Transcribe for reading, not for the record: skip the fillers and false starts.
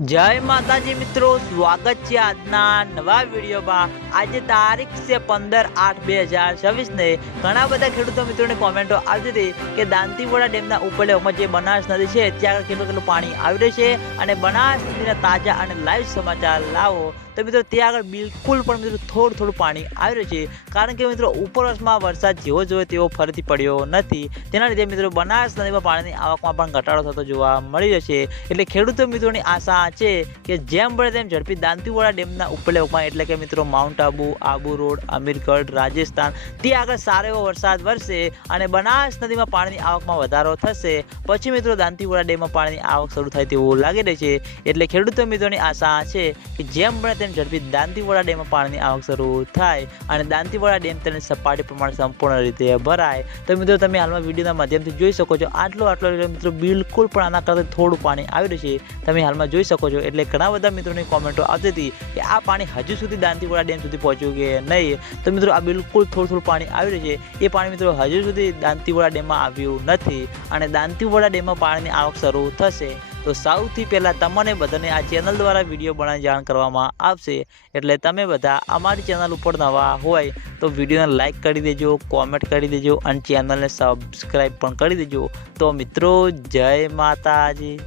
जय माताजी मित्रों, स्वागत है आजना नवा वीडियो में। आज तारीख से 15/8/2024 ने घना बधा खेडूतो मित्रों ने कॉमेंटो आवती थी कि दांतीवाड़ा डेमना उपरलेवमां जे बनास नदी छे त्यां કેટલું પાણી આવી રહ્યું છે અને બનાસ નદીના તાજા અને લાઈવ સમાચાર લાવો तो मित्रों ત્યાં આગળ બિલકુલ પણ મિત્રો થોડું પાણી આવી રહ્યું છે કારણ કે મિત્રો ઉપરવાસમાં વરસાદ જેવો જોઈએ તેવો ફરીથી પડ્યો નથી। તેના લીધે મિત્રો બનાસ નદીમાં પાણીની આવકમાં પણ ઘટાડો થતો જોવા મળી રહ્યો છે। એટલે ખેડૂતો મિત્રોની આશા છે કે જેમ બને તેમ ઝડપી દાંતીવાડા ડેમના ઉપરલેવમાં એટલે કે મિત્રો માઉન્ટ આબુ, આબુ રોડ, અમીરગઢ, રાજસ્થાન ત્યાં આગળ સારો એવો વરસાદ વરસે અને બનાસ નદીમાં પાણીની આવકમાં વધારો થશે। પછી મિત્રો દાંતીવાડા ડેમમાં પાણીની આવક શરૂ થાય તેવું લાગી રહ્યું છે। એટલે ખેડૂતો મિત્રોની આશા છે કે જેમ બને તેમ ઝડપી દાંતીવાડા ડેમમાં પાણીની આવક શરૂ થાય અને દાંતીવાડા ડેમ તેની સપાટી પ્રમાણે સંપૂર્ણ રીતે ભરાય। તો મિત્રો તમે હાલમાં વિડીયોના માધ્યમથી જોઈ શકો છો આટલો મિત્રો બિલકુલ પણ આના કરતાં થોડું પાણી આવી રહ્યું છે તમે હાલમાં જોઈ શકો છો। એટલે ઘણા બધા મિત્રોની કોમેન્ટો આવતી હતી કે આ પાણી હજુ સુધી દાંતીવાડા ડેમ સુધી પહોંચ્યું કે નહીં। તો મિત્રો આ બિલકુલ થોડું પાણી આવી રહ્યું છે। એ પાણી મિત્રો હજુ સુધી દાંતીવાડા ડેમમાં આવ્યું નથી અને દાંતીવાડા ડેમમાં પાણીની આવક શરૂ થશે। તો સૌથી પહેલાં તમને બધાને આ ચેનલ દ્વારા વિડીયો બનાવી જાણ કરવામાં આવશે। એટલે તમે બધા અમારી ચેનલ ઉપર નવા હોય તો વિડીયોને લાઇક કરી દેજો, કોમેન્ટ કરી દેજો અને ચેનલને સબસ્ક્રાઈબ પણ કરી દેજો। તો મિત્રો જય માતાજી।